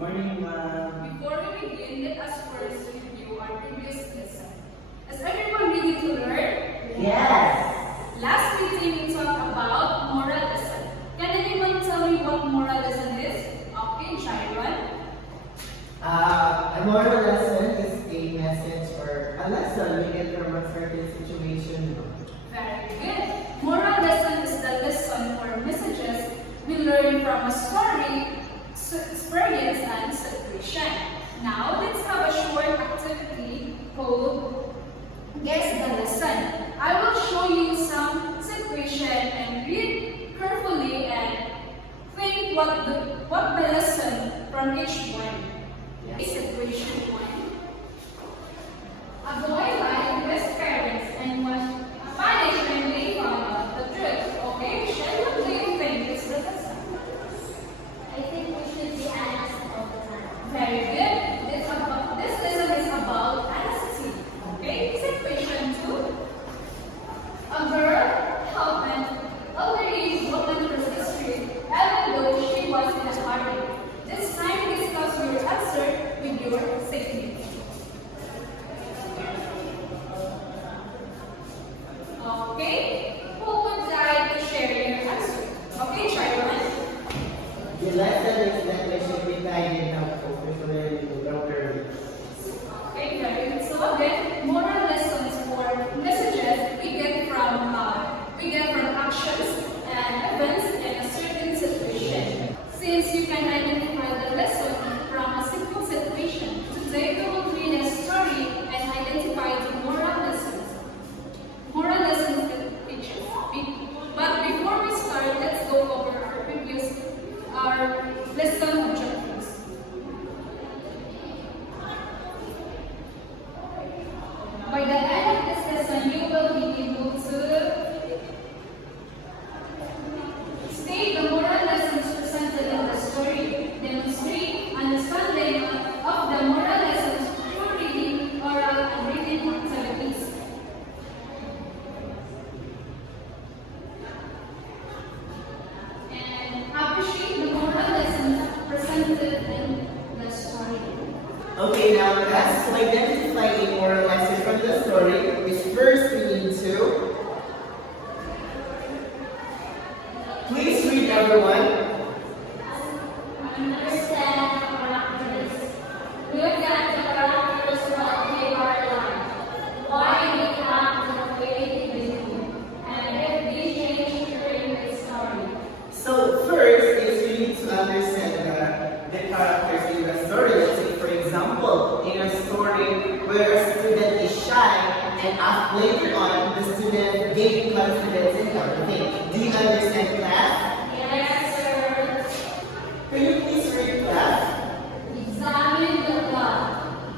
Morning, ma'am. Before we begin, let us first review our previous lesson. Is everyone ready to learn? Yes. Last meeting we talked about moral lesson. Can anyone tell me what moral lesson is? Okay, Chiron. A moral lesson is a message or a lesson we get from a certain situation. Very good. Moral lesson is the lesson or messages we learn from a story, experience, and situation. Now, let's have a short activity called Guess the Lesson. I will show you some situation and read carefully and think what the lesson from each one. Yes. Situation 1. A boy lied to his parents and was punished when they found out the truth. Okay, Shell, what do you think is the lesson? I think we should be honest all the time. Very good. This lesson is about honesty. Okay, situation 2. A girl helped an elderly woman cross the street even though she was in a hurry. This time discuss your answer with your siblings. Okay, who would like to share your answer? Okay, Chiron. The lesson is that we should be kind and helpful, particularly to elderly. Okay, very good. So again, moral lessons or messages we get from actions and events in a certain situation. Since you can identify the lesson from a simple situation, today we will read a story and identify the moral lessons. Moral lessons that teaches. But before we start, let's go over our lesson objectives. By the end of this lesson, you will be able to state the moral lessons presented in the story, demonstrate understanding of the moral lessons through reading, oral, and written activities. And appreciate the moral lessons presented in the story. Okay, now let's to identify a moral lesson from the story is first we need to please read everyone. Understand characters. Look at the characters what they are like. Why they act the way they do. And if they change during the story. So first is we need to understand the characters in the story. Let's say for example, in a story where a student is shy and later on the student gained confidence in everything. Do you understand class? Yes, sir. Can you please read class? Examine the plot.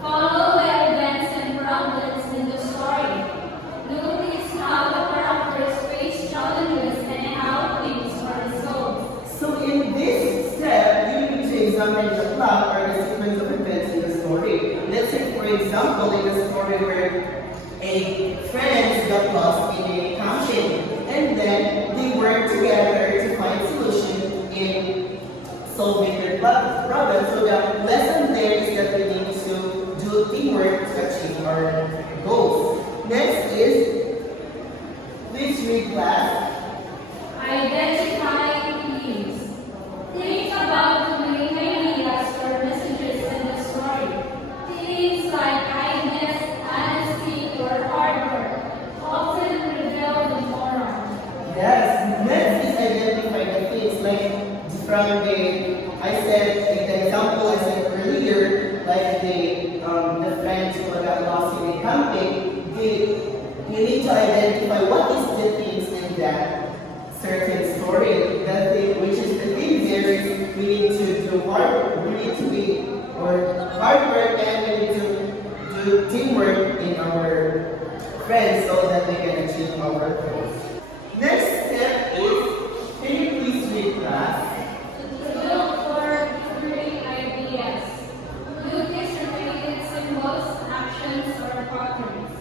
Follow the events and problems in the story. Notice how the characters face challenges and how things are resolved. So in this step, you need to examine the plot or the sequence of events in the story. Let's say for example, in a story where a friends got lost in a camping and then they work together to find solution in solving their problem. So the lesson there is that we need to do teamwork to achieve our goals. Next is, please read class. Identify themes. Think about the main ideas or messages in the story. Themes like kindness, honesty, or hard work often reveal the moral. Yes, next is identify the things like from I said the example I said earlier, like the friends who got lost in a camping, you need to identify what is the things in that certain story. That thing, which is the thing there is we need to do we need to be or hard work and we need to do teamwork in our friends so that we can achieve our goals. Next step is, can you please read class? Look for recurring ideas. Notice repeated symbols, actions, or patterns.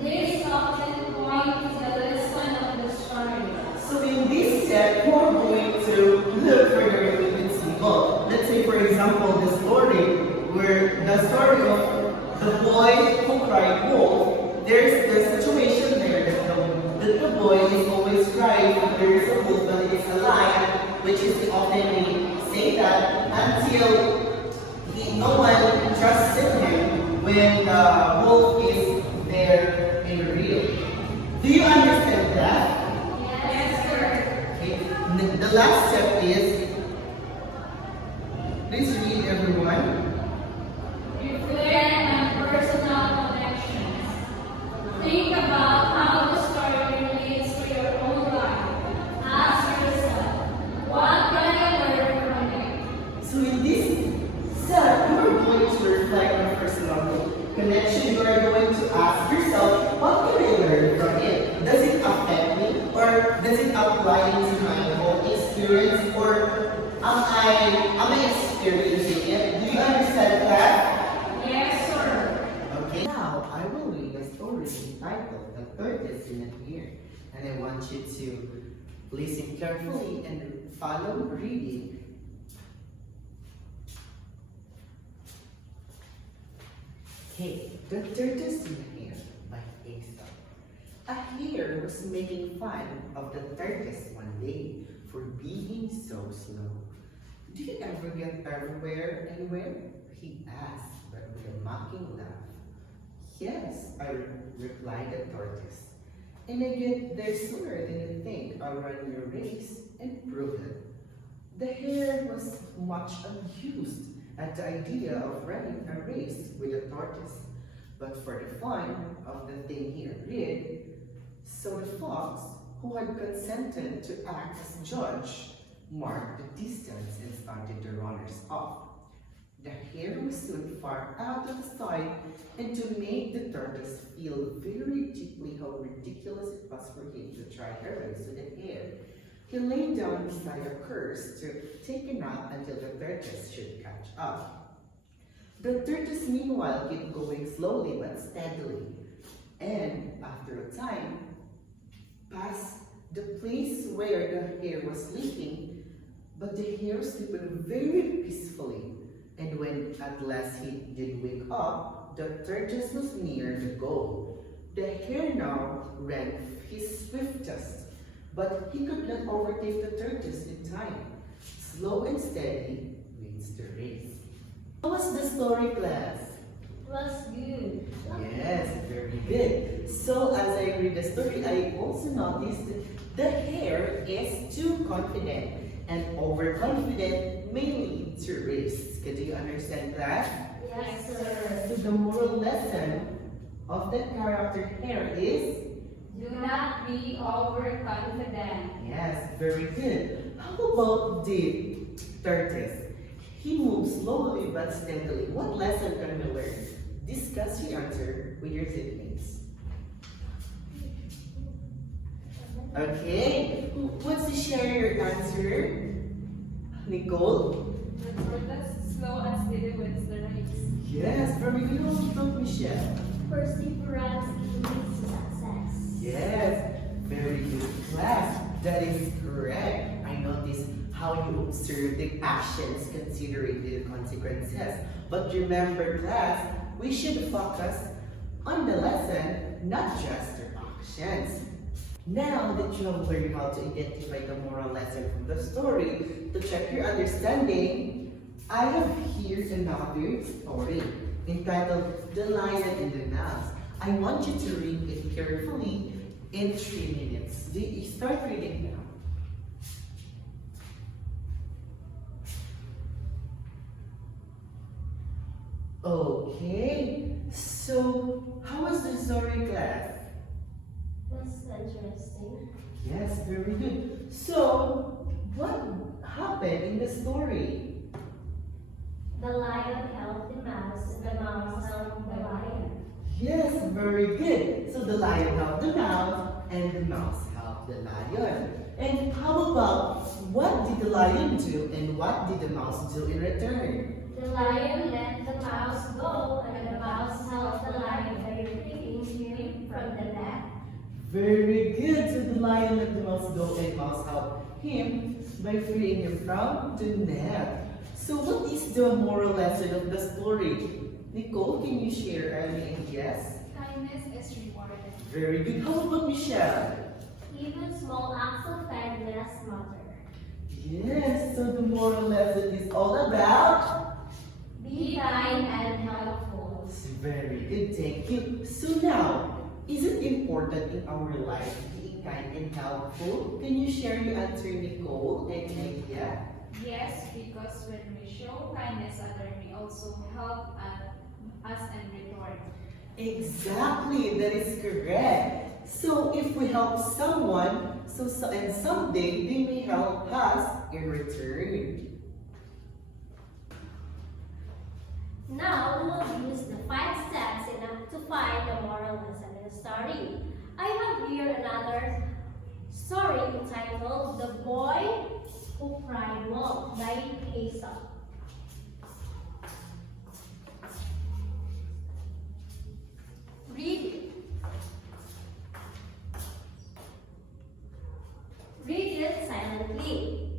These often point to the lesson of the story. So in this step, we're going to look for the repeated symbol. Let's say for example, the story where the story of the boy who cried wolf, there's the situation there that the boy is always crying when there is a wolf, but it is a lion, which is often we say that until no one trusts in him when the wolf is there in real. Do you understand that? Yes, sir. Okay. The last step is, please read everyone. Reflect on personal connections. Think about how the story relates to your own life. Ask yourself, what can I learn from it? So in this step, you are going to reflect on personal connection. You are going to ask yourself, what can I learn from it? Does it affect me? Or does it apply to my own experience? Or am I experiencing it? Do you understand that? Yes, sir. Okay. Now I will read a story entitled The Tortoise in a Pier. And I want you to listen carefully and follow reading. Okay, The Tortoise in a Hare by Aesop. A hare was making fun of the tortoise one day for being so slow. Do you ever get everywhere, anywhere? He asked, but with a mocking laugh. Yes, replied the tortoise. And I get there sooner than you think. I'll run your race and prove it. The hare was much amused at the idea of running a race with a tortoise. But for the fun of the thing he read, so the fox, who had consented to act as judge, marked the distance and started the runners off. The hare was soon far out of sight, and to make the tortoise feel very deeply how ridiculous it was for him to try a race with a hare, he lay down beside a curse to take a nap until the tortoise should catch up. The tortoise meanwhile kept going slowly but steadily, and after a time, passed the place where the hare was sleeping, but the hare slept very peacefully, and when at last he did wake up, the tortoise was near the goal. The hare now ran his swiftest, but he could not overtake the tortoise in time. Slow and steady wins the race. How was the story, class? Was good. Yes, very good. So as I read the story, I also noticed that the hare is too confident, and overconfident may lead to risks. Do you understand that? Yes, sir. So the moral lesson of the character hare is, Do not be overconfident. yes, very good. How about the tortoise? He moves slowly but steadily. What lesson can we learn? Discuss your answer with your siblings. Okay, who wants to share your answer? Nicole? The tortoise slow and steady wins the race. Yes, very good. How about Michelle? Perseverance leads to success. Yes, very good class. That is correct. I noticed how you observe the actions considering the consequences. But remember, class, we should focus on the lesson, not just the actions. Now that you have learned how to identify the moral lesson from the story, to check your understanding, I have here another story entitled The Lion and the Mouse. I want you to read it carefully in 3 minutes. Start reading now. Okay, so how was the story, class? That's interesting. Yes, very good. So, what happened in the story? The lion helped the mouse, and the mouse helped the lion. Yes, very good. So the lion helped the mouse, and the mouse helped the lion. And how about what did the lion do, and what did the mouse do in return? The lion let the mouse go, and the mouse helped the lion by freeing him from the net. Very good. So the lion let the mouse go, and mouse helped him by freeing him from the net. So what is the moral lesson of the story? Nicole, can you share any ideas? Kindness is rewarded. Very good. How about Michelle? Even small acts of kindness matter. Yes, so the moral lesson is all about. Be kind and helpful. Very good, thank you. So now, is it important in our life being kind and helpful? Can you share your answer, Nicole? Any idea? Yes, because when we show kindness others, we also help us in return. Exactly, that is correct. So if we help someone, and someday they may help us in return. Now we will use the 5 steps to find the moral lesson in the story. I have here another story entitled The Boy Who Cried Wolf by Aesop. Read it. Read it silently.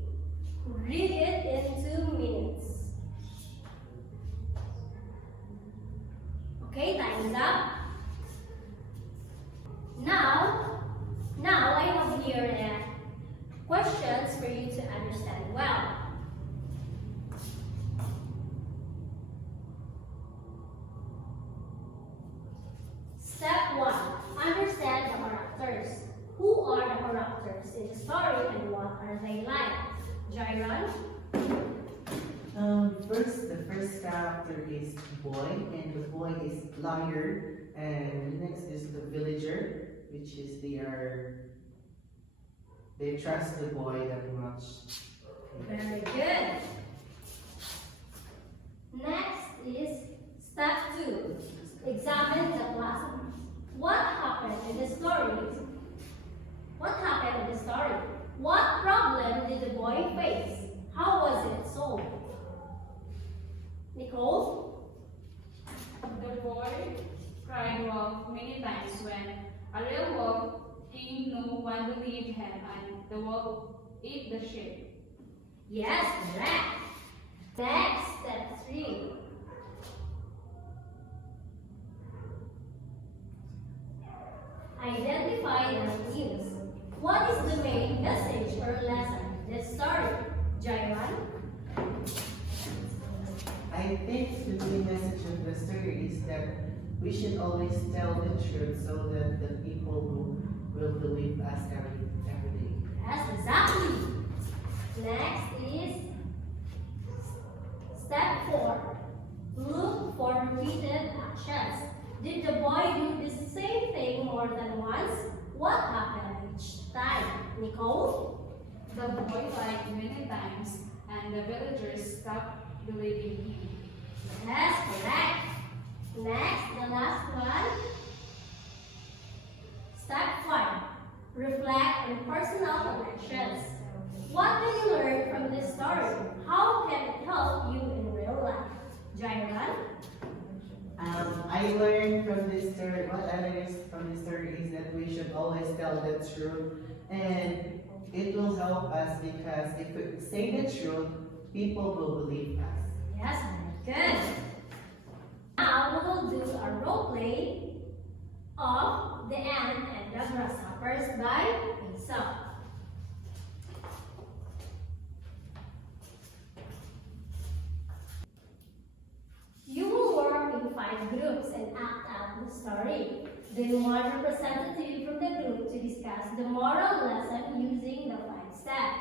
Read it in 2 minutes. Okay, time is up. Now I have here questions for you to understand well. Step 1. Understand the characters. Who are the characters in the story and what are they like? Jairon? The first character is boy, and the boy is liar, and the next is the villager, which is they trust the boy that much. Very good. Next is step 2. Examine the class. What happened in the story? What happened in the story? What problem did the boy face? How was it solved? Nicole? The boy cried wolf many times. When a real wolf came, no one believed him, and the wolf ate the sheep. Yes, correct. Next, step 3. Identify the themes. What is the main message or lesson in this story? Jaiwan? I think the main message of the story is that we should always tell the truth so that the people will believe us every day. Yes, exactly. Next is step 4. Look for repeated actions. Did the boy do the same thing more than once? What happened each time? Nicole? The boy lied many times, and the villagers stopped believing him. Yes, correct. Next, the last one. Step 5. Reflect on personal connections. What did you learn from this story? How can it help you in real life? Jairan? I learned from this story, what I learned from this story is that we should always tell the truth, and it will help us because if we say the truth, people will believe us. Yes, very good. Now we will do a role play of The Ant and the Grasshoppers by Aesop. You will work in 5 groups and act out the story. Then one representative from the group to discuss the moral lesson using the 5 steps.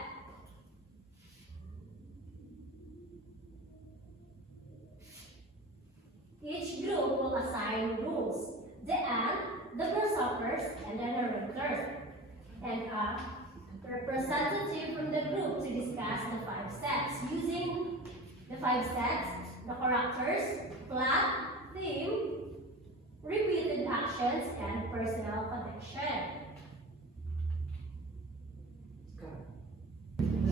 Each group will assign rules. The ant, the grasshoppers, and the narrator. And a representative from the group to discuss the 5 steps using the 5 steps, the characters, plot, theme, repeated actions, and personal connection.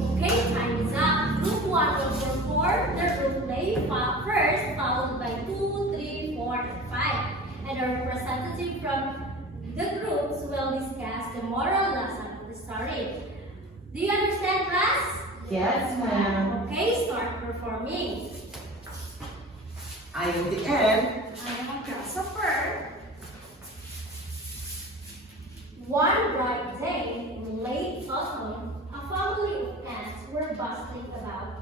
Okay, time is up. Group 1 will perform the role play first, followed by 2, 3, 4, and 5. And the representative from the groups will discuss the moral lesson of the story. Do you understand, class? Yes, ma'am. Okay, start performing. I am the ant. I am a grasshopper. One bright day in late autumn, a family of ants were bustling about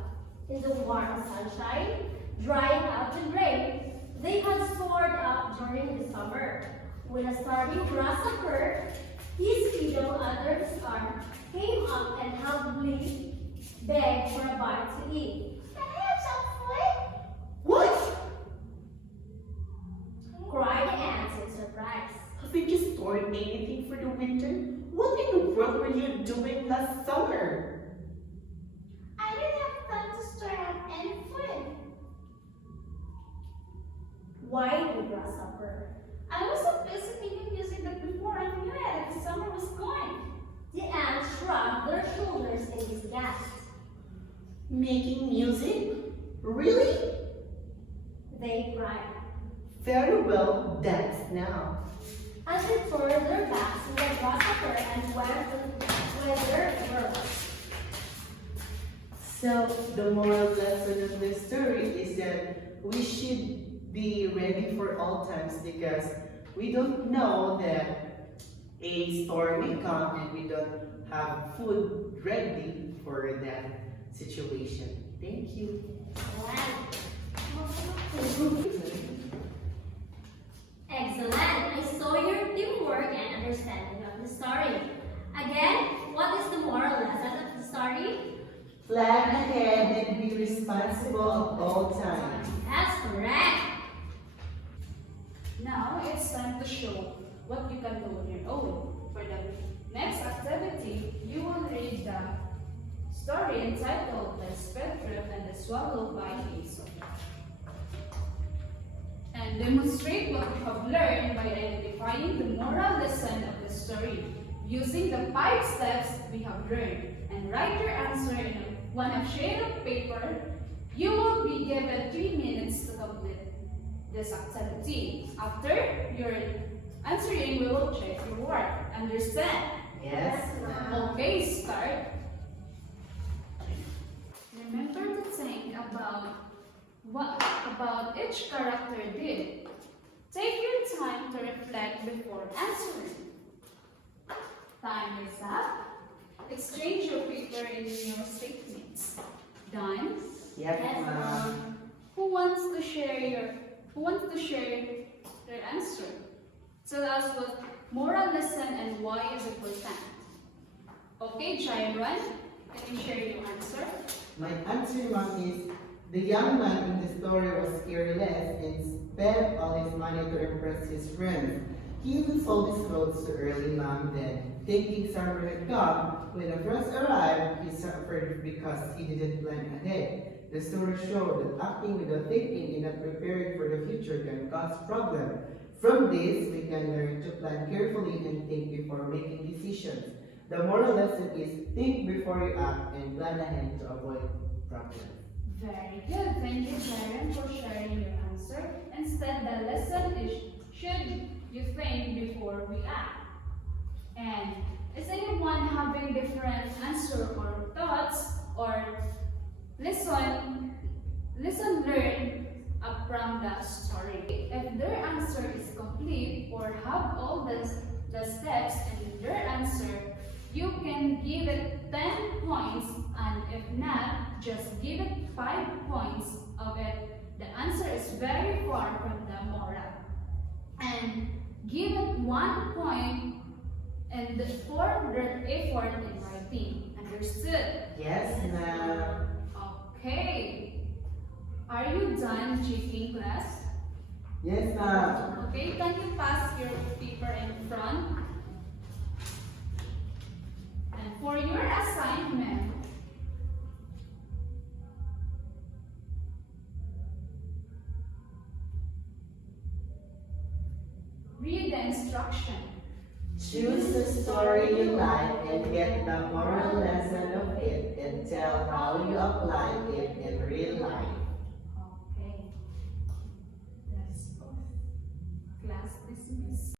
in the warm sunshine, drying out the grain they had stored up during the summer. When a starving grasshopper, his widow under his arm, came up and humbly begged for a bite to eat. Can I have some food? What? Cried the ants in surprise. Haven't you stored anything for the winter? What in the world were you doing last summer? I didn't have time to store up any food. Why the grasshopper? I was so busy making music that before I knew it, the summer was gone. The ants shrugged their shoulders in disgust. Making music? Really? They cried, Very well, dance now. and they turned their backs to the grasshopper and went with their world. So, the moral lesson of this story is that we should be ready for all times because we don't know that a storm may come and we don't have food ready for that situation. Thank you. Excellent. I saw your teamwork and understanding of the story. Again, what is the moral lesson of the story? Plan ahead and be responsible at all times. That's correct. Now it's time to show what you can do on your own. For the next activity, you will read the story entitled The Spendthrift and the Swallow by Aesop. And demonstrate what you have learned by identifying the moral lesson of the story using the 5 steps we have learned, and write your answer in one shade of paper. You will be given 3 minutes to complete this activity. After your answering, we will check your work. Understand? Yes, ma'am. Okay, start. Remember to think about what about each character did. Take your time to reflect before answering. Time is up. Exchange your paper in your statements. Done? Yes, ma'am. Who wants to share their answer? Tell us what moral lesson and why is important. Okay, Jairan, can you share your answer? My answer, ma'am, is the young man in the story was careless and spent all his money to impress his friends. He even sold his clothes too early, ma'am. Then, thinking summer had come, when the frost arrived, he suffered because he didn't plan ahead. The story showed that acting without thinking and not preparing for the future can cause problems. From this, we can learn to plan carefully and think before making decisions. The moral lesson is think before you act and plan ahead to avoid problems. Very good. Thank you, Jairan, for sharing your answer. Instead, the lesson is should you think before we act. And is anyone having different answer or thoughts or lesson learned from the story? If their answer is complete or have all the steps in their answer, you can give it 10 points, and if not, just give it 5 points of it. The answer is very far from the moral. And give it 1 point and for their effort in writing. Understood? Yes, ma'am. Okay. Are you done checking, class? Yes, ma'am. Okay, can you pass your paper in front? And for your assignment, read the instruction. Choose the story you like and get the moral lesson of it and tell how you apply it in real life. Okay. That's all. Class dismissed.